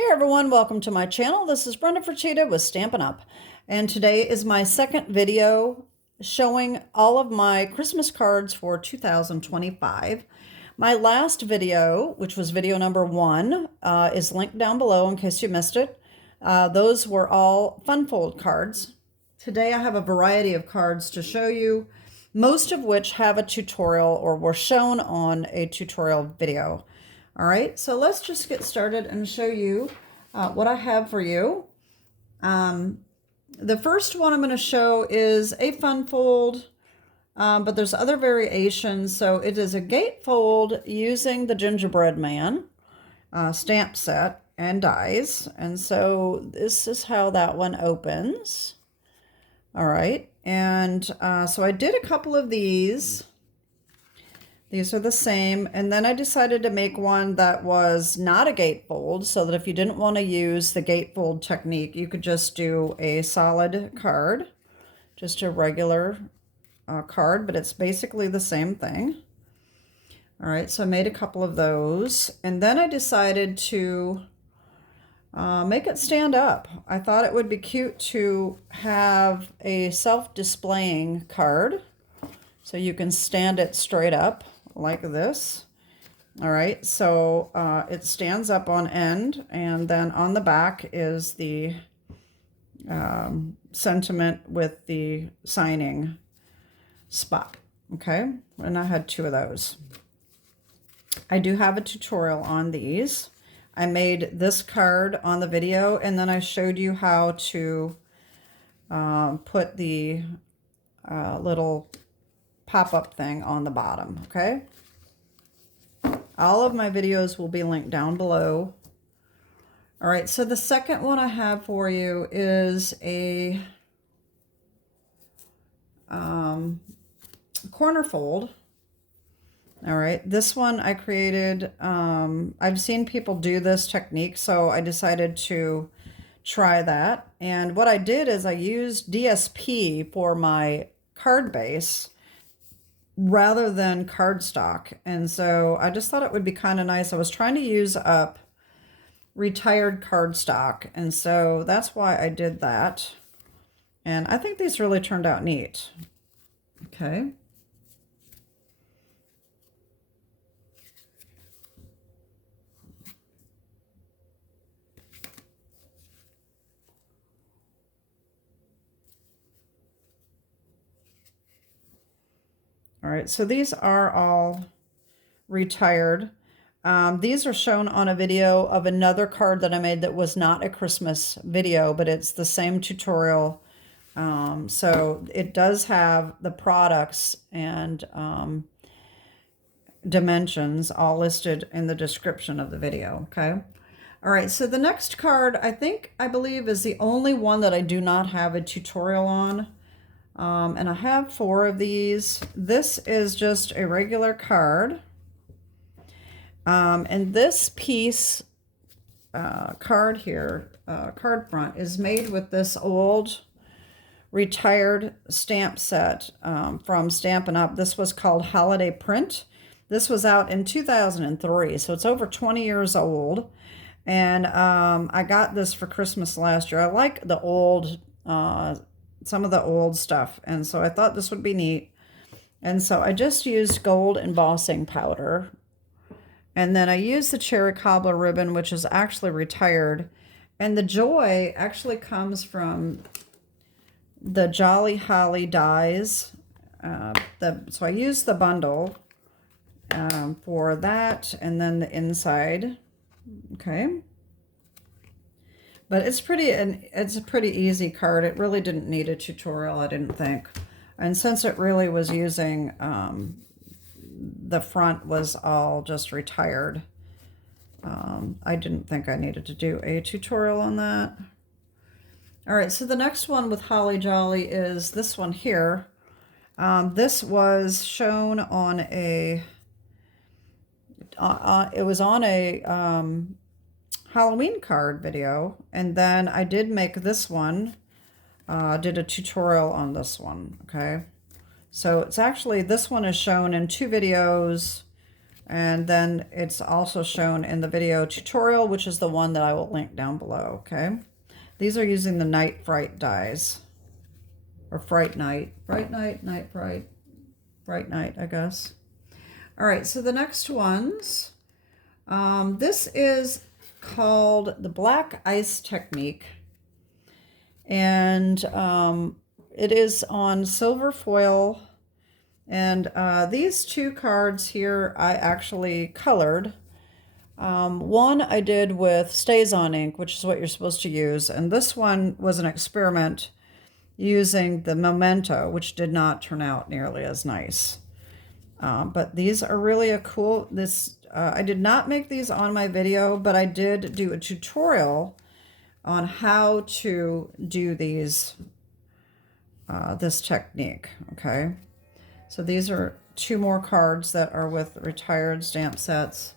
Hey everyone, welcome to my channel. This is Brenda Frachita with Stampin' Up. And today is my second video showing all of my Christmas cards for 2025. My last video, which was video number 1, is linked down below in case you missed it. Those were all fun fold cards. Today I have a variety of cards to show you, most of which have a tutorial or were shown on a tutorial video. All right, so let's just get started and show you what I have for you. The first one I'm going to show is a fun fold, but there's other variations. So it is a gatefold using the Gingerbread Man stamp set and dies. And so this is how that one opens. All right, and so I did a couple of these. These are the same, and then I decided to make one that was not a gatefold, so that if you didn't want to use the gatefold technique, you could just do a solid card, just a regular card, but it's basically the same thing. All right, so I made a couple of those, and then I decided to make it stand up. I thought it would be cute to have a self-displaying card, so you can stand it straight up like this. All right, so it stands up on end, and then on the back is the sentiment with the signing spot. Okay, and I had 2 of those. I do have a tutorial on these. I made this card on the video, and then I showed you how to put the little pop-up thing on the bottom. Okay, all of my videos will be linked down below. All right, so the second one I have for you is a corner fold. All right, this one I created, I've seen people do this technique, so I decided to try that. And what I did is I used DSP for my card base rather than cardstock. And so I just thought it would be kind of nice. I was trying to use up retired cardstock, and so that's why I did that. And I think these really turned out neat. Okay. All right, so these are all retired. These are shown on a video of another card that I made that was not a Christmas video, but it's the same tutorial. So it does have the products and dimensions all listed in the description of the video, okay? All right, so the next card I believe is the only one that I do not have a tutorial on. And I have 4 of these. This is just a regular card. And this piece, card here, card front, is made with this old retired stamp set from Stampin' Up. This was called Holiday Print. This was out in 2003, so it's over 20 years old. And I got this for Christmas last year. I like the old some of the old stuff, and so I thought this would be neat. And so I just used gold embossing powder, and then I used the cherry cobbler ribbon, which is actually retired, and the joy actually comes from the Jolly Holly dies. So I used the bundle for that, and then the inside. Okay. But it's a pretty easy card. It really didn't need a tutorial, I didn't think. And since it really was using, the front was all just retired, I didn't think I needed to do a tutorial on that. All right, so the next one with Holly Jolly is this one here. This was shown on a, it was on a, Halloween card video, and then I did make this one, did a tutorial on this one. Okay, so it's actually, this one is shown in 2 videos, And then it's also shown in the video tutorial, which is the one that I will link down below, okay? These are using the Night Fright dies. Or Fright Night. Fright Night, Night Fright. Fright Night, I guess. All right, so the next ones. This is called the Black Ice Technique. And it is on silver foil. And these two cards here I actually colored. One I did with Stays-On ink, which is what you're supposed to use. And this one was an experiment using the Memento, which did not turn out nearly as nice. But these are really a cool, I did not make these on my video, but I did do a tutorial on how to do these, this technique, okay? So these are two more cards that are with retired stamp sets.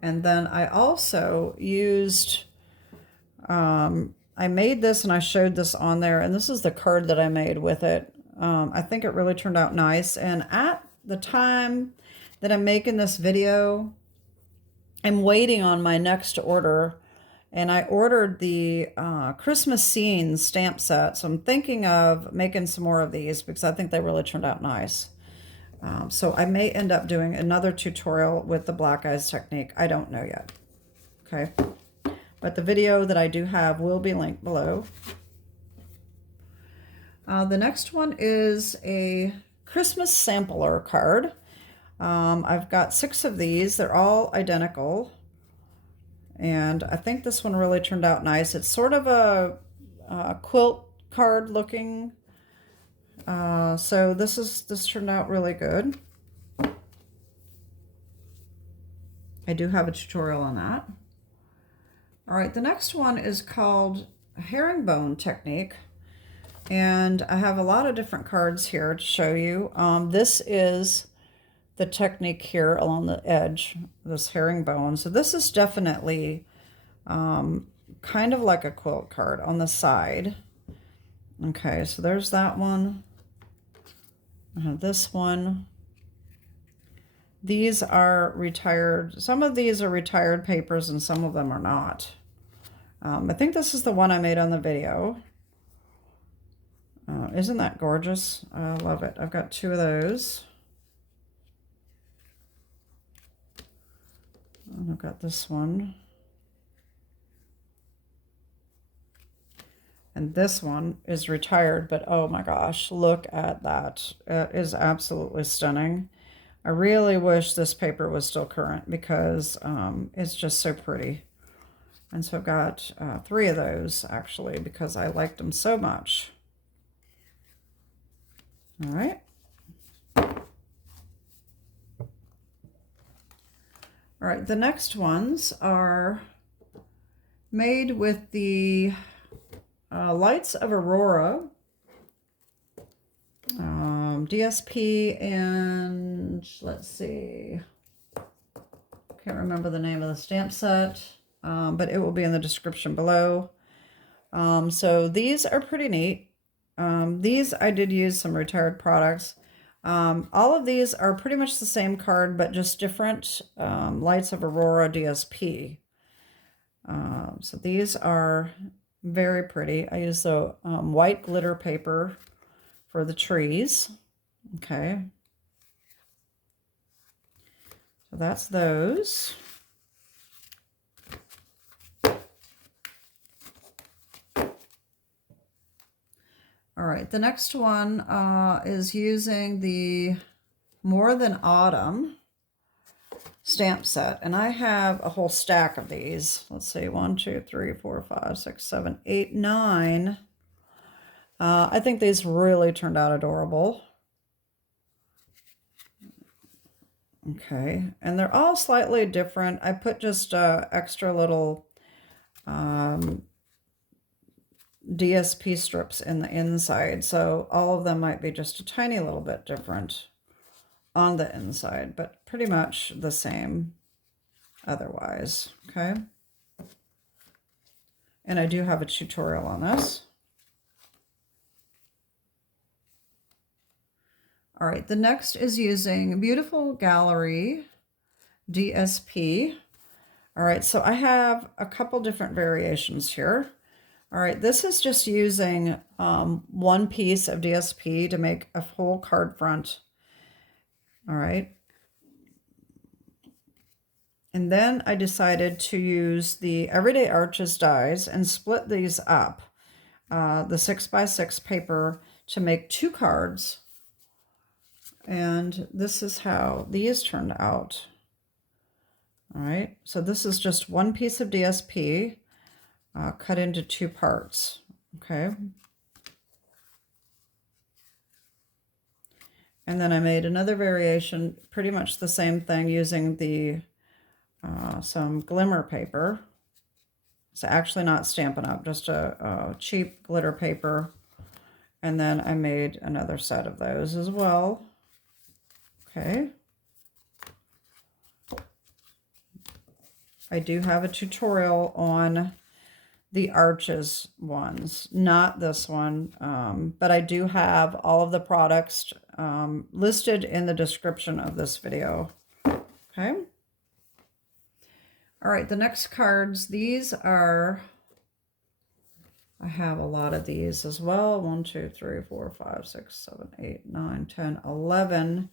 And then I also used, I made this and I showed this on there, and this is the card that I made with it. I think it really turned out nice. And at the time that I'm making this video, I'm waiting on my next order, and I ordered the Christmas Scenes stamp set. So I'm thinking of making some more of these because I think they really turned out nice. So I may end up doing another tutorial with the Black Ice Technique. I don't know yet. Okay. But the video that I do have will be linked below. The next one is a Christmas sampler card. I've got 6 of these. They're all identical. And I think this one really turned out nice. It's sort of a quilt card looking. So this turned out really good. I do have a tutorial on that. All right, the next one is called Herringbone Technique. And I have a lot of different cards here to show you. This is the technique here along the edge, this herringbone. So this is definitely kind of like a quilt card on the side. Okay, so there's that one. I have this one. These are retired. Some of these are retired papers and some of them are not. I think this is the one I made on the video. Isn't that gorgeous? I love it. I've got 2 of those. And I've got this one. And this one is retired, but oh my gosh, look at that. It is absolutely stunning. I really wish this paper was still current because it's just so pretty. And so I've got 3 of those actually because I liked them so much. All right. All right, the next ones are made with the Lights of Aurora, DSP, and let's see, can't remember the name of the stamp set, but it will be in the description below. So these are pretty neat. These I did use some retired products. All of these are pretty much the same card, but just different Lights of Aurora DSP. So these are very pretty. I use the white glitter paper for the trees. Okay. So that's those. All right, the next one is using the More Than Autumn stamp set, and I have a whole stack of these. Let's see, 1, 2, 3, 4, 5, 6, 7, 8, 9. I think these really turned out adorable. Okay, and they're all slightly different. I put just extra little DSP strips in the inside, so all of them might be just a tiny little bit different on the inside, but pretty much the same otherwise. Okay, and I do have a tutorial on this. All right, the next is using Beautiful Gallery DSP. All right, so I have a couple different variations here. All right, this is just using one piece of DSP to make a whole card front. All right. And then I decided to use the Everyday Arches dies and split these up, the 6x6 paper, to make 2 cards. And this is how these turned out. All right, so this is just one piece of DSP cut into 2 parts. Okay. And then I made another variation, pretty much the same thing, using the some glimmer paper. It's actually not Stampin' Up, just a cheap glitter paper. And then I made another set of those as well. Okay. I do have a tutorial on the arches ones, not this one, but I do have all of the products listed in the description of this video. Okay. All right, the next cards, these are, I have a lot of these as well. 1, 2, 3, 4, 5, 6, 7, 8, 9, 10, 11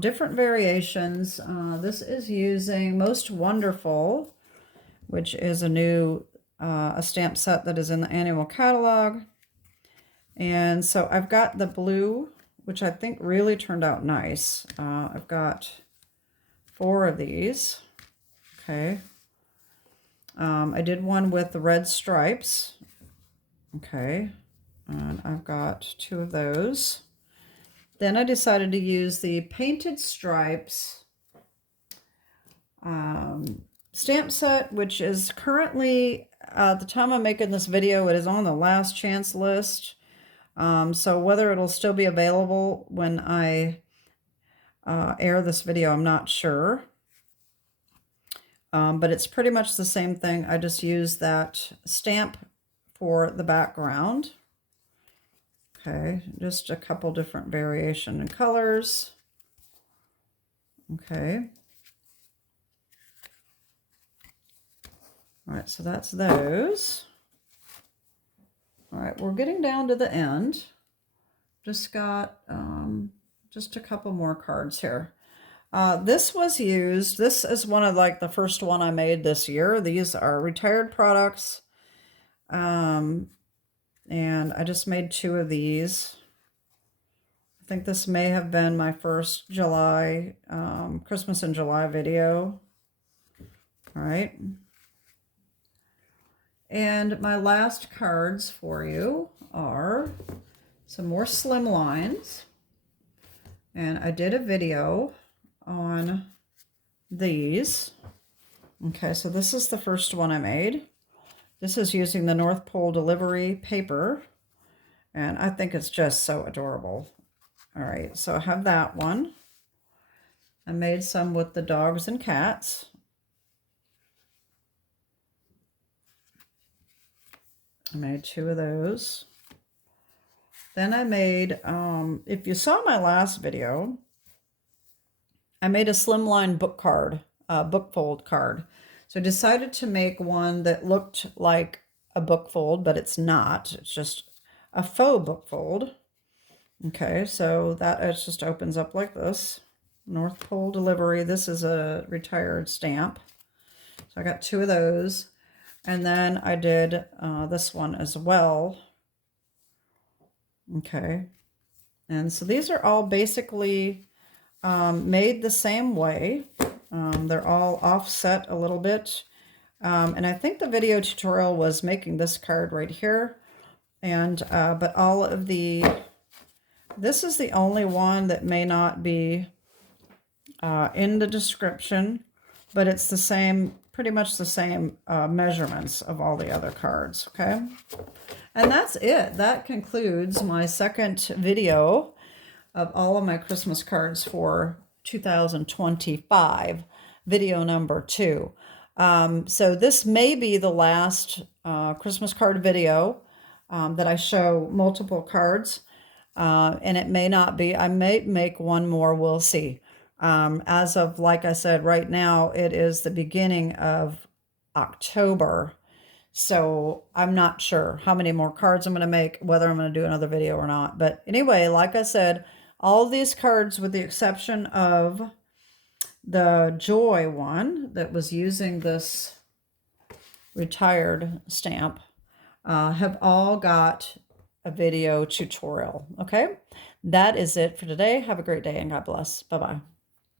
different variations. This is using Most Wonderful, which is a new a stamp set that is in the annual catalog. And so I've got the blue, which I think really turned out nice. I've got 4 of these. Okay. I did one with the red stripes. Okay. And I've got 2 of those. Then I decided to use the painted stripes stamp set, which is currently, at the time I'm making this video, it is on the last chance list. So whether it'll still be available when I air this video, I'm not sure. But it's pretty much the same thing. I just use that stamp for the background. Okay, just a couple different variation in colors. Okay. All right, so that's those. All right, we're getting down to the end. Just got just a couple more cards here. This was used, this is one of like the first one I made this year. These are retired products. And I just made 2 of these. I think this may have been my first July, Christmas in July video. All right. And my last cards for you are some more Slimlines. And I did a video on these. Okay, so this is the first one I made. This is using the North Pole delivery paper, and I think it's just so adorable. All right, so I have that one. I made some with the dogs and cats. I made 2 of those. Then I made, if you saw my last video, I made a Slimline book card, book fold card. So I decided to make one that looked like a book fold, but it's not. It's just a faux book fold. Okay, so that it just opens up like this. North Pole delivery. This is a retired stamp. So I got 2 of those. And then I did this one as well. Okay. And so these are all basically made the same way. They're all offset a little bit. And I think the video tutorial was making this card right here. And, but all of this is the only one that may not be in the description, but it's the same, pretty much the same measurements of all the other cards, okay? And that's it. That concludes my second video of all of my Christmas cards for 2025, video number 2. So this may be the last Christmas card video that I show multiple cards, and it may not be. I may make one more, we'll see. As of, like I said, right now, it is the beginning of October. So I'm not sure how many more cards I'm going to make, whether I'm going to do another video or not. But anyway, like I said, all these cards, with the exception of the Joy one that was using this retired stamp, have all got a video tutorial. Okay, that is it for today. Have a great day and God bless. Bye-bye.